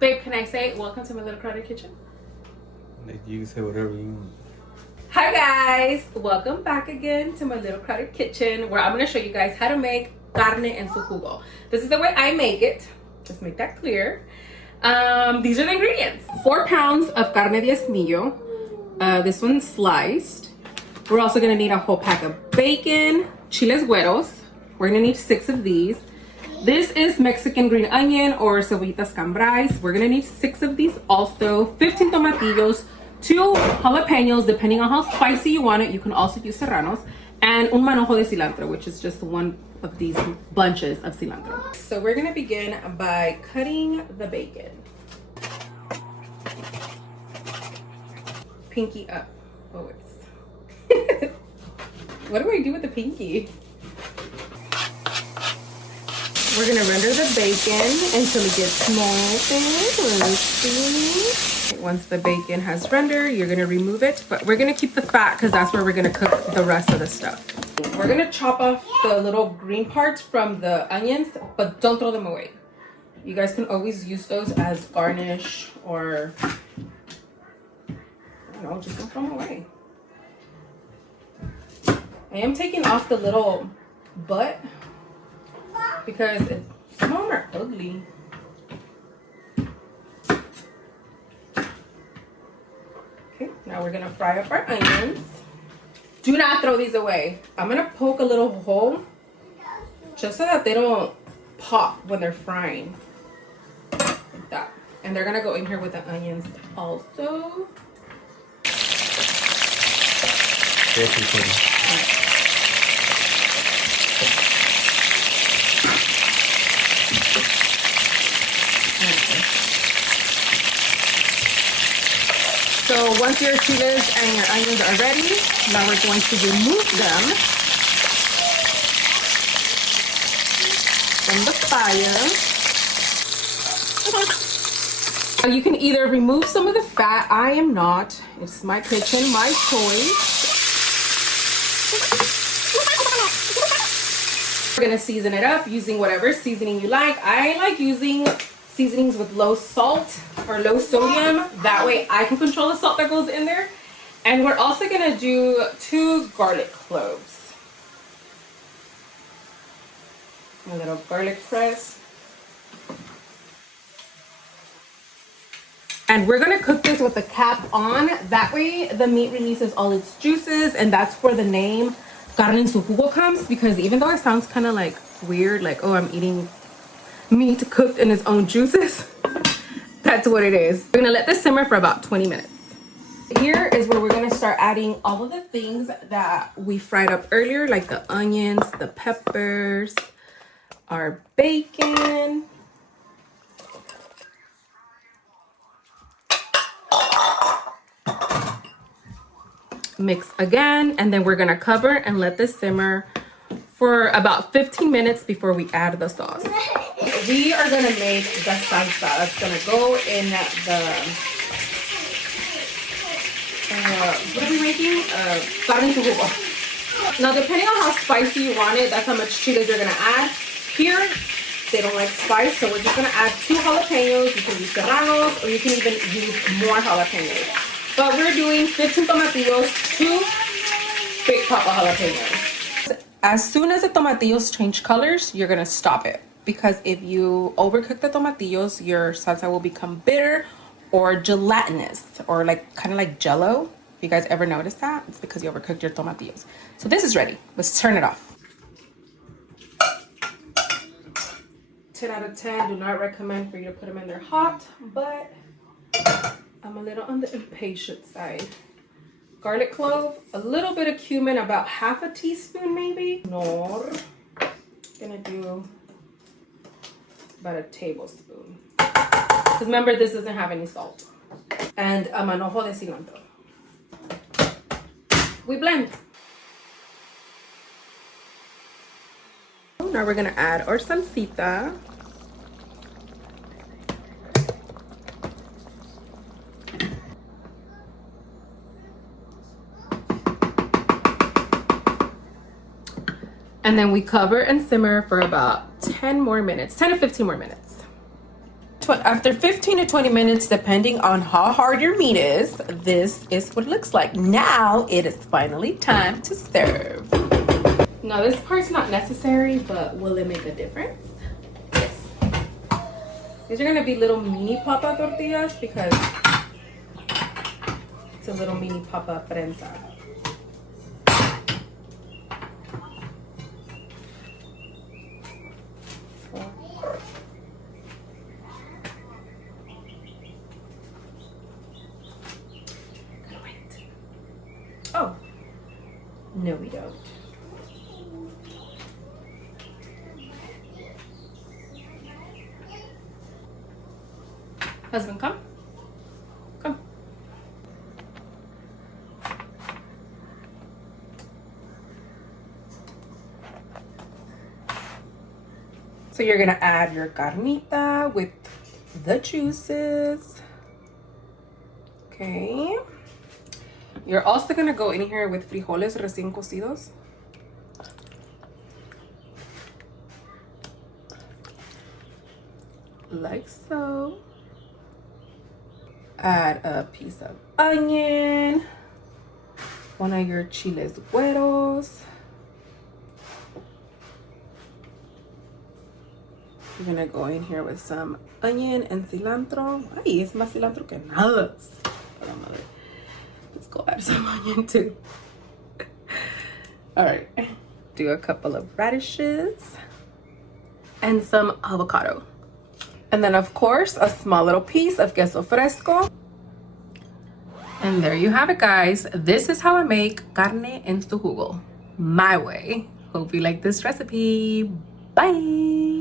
Babe, can I say welcome to my little crowded kitchen? You can say whatever you want. Hi guys, welcome back again to my little crowded kitchen, where I'm going to show you guys how to make carne en su jugo. This is the way I make it. Just make that clear. These are the ingredients. 4 pounds of carne diezmillo. This one's sliced. We're also going to need a whole pack of bacon, chiles güeros. We're going to need 6 of these. This is Mexican green onion or cebollitas cambrais. We're gonna need 6 of these also. 15 tomatillos, 2 jalapenos, depending on how spicy you want it. You can also use serranos. And un manojo de cilantro, which is just one of these bunches of cilantro. So we're gonna begin by cutting the bacon. Pinky up, always. What do I do with the pinky? We're gonna render the bacon until it gets molten. Let's see. Once the bacon has rendered, you're gonna remove it, but we're gonna keep the fat because that's where we're gonna cook the rest of the stuff. We're gonna chop off the little green parts from the onions, but don't throw them away. You guys can always use those as garnish or, I don't know, just don't throw them away. I am taking off the little butt because some of them are ugly. Okay, now we're gonna fry up our onions. Do not throw these away. I'm gonna poke a little hole just so that they don't pop when they're frying. Like that. And they're gonna go in here with the onions also. So once your chiles and your onions are ready, now we're going to remove them from the fire. You can either remove some of the fat. I am not. It's my kitchen, my choice. We're gonna season it up using whatever seasoning you like. I like using seasonings with low salt or low sodium. That way I can control the salt that goes in there. And we're also gonna do 2 garlic cloves. A little garlic press. And we're gonna cook this with the cap on. That way the meat releases all its juices, and that's where the name carne en su jugo comes, because even though it sounds kind of like weird, like, oh, I'm eating meat cooked in its own juices, that's what it is. We're gonna let this simmer for about 20 minutes. Here is where we're gonna start adding all of the things that we fried up earlier, like the onions, the peppers, our bacon. Mix again, and then we're gonna cover and let this simmer for about 15 minutes before we add the sauce. We are gonna make the salsa that's gonna go in the, what are we making? Carne en su jugo. Now, depending on how spicy you want it, that's how much chiles you're gonna add. Here, they don't like spice, so we're just gonna add 2 jalapenos. You can use serranos, or you can even use more jalapenos. But we're doing 15 tomatillos, 2 big papa jalapenos. As soon as the tomatillos change colors, you're gonna stop it. Because if you overcook the tomatillos, your salsa will become bitter or gelatinous, or like kind of like jello. If you guys ever noticed that, it's because you overcooked your tomatillos. So this is ready. Let's turn it off. 10 out of 10, do not recommend for you to put them in there hot, but I'm a little on the impatient side. Garlic clove, a little bit of cumin, about half a teaspoon maybe. Nor, gonna do about a tablespoon. Because remember, this doesn't have any salt. And a manojo de cilantro. We blend. Now we're gonna add our salsita. And then we cover and simmer for about 10 more minutes, 10 to 15 more minutes. After 15 to 20 minutes, depending on how hard your meat is, this is what it looks like. Now it is finally time to serve. Now this part's not necessary, but will it make a difference? Yes. These are gonna be little mini papa tortillas because it's a little mini papa prensa. Oh, no we don't. Husband, come. Come. So you're gonna add your carnita with the juices. Okay. You're also gonna go in here with frijoles recién cocidos. Like so. Add a piece of onion, one of your chiles güeros. You're gonna go in here with some onion and cilantro. Ay, es más cilantro que nada. Let's go add some onion too. All right, do a couple of radishes and some avocado. And then of course, a small little piece of queso fresco. And there you have it, guys. This is how I make carne en su jugo, my way. Hope you like this recipe. Bye.